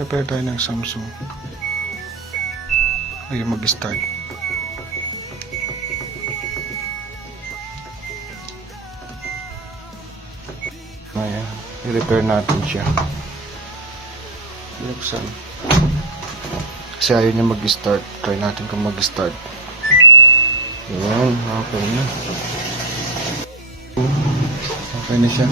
Repair tayo ng Samsung. Ay, mag-start. Ayan, i-repair natin siya. Binuksan. Kasi ayaw niya mag-start. Try natin kung mag-start. Ayan, okay na. Okay na siya.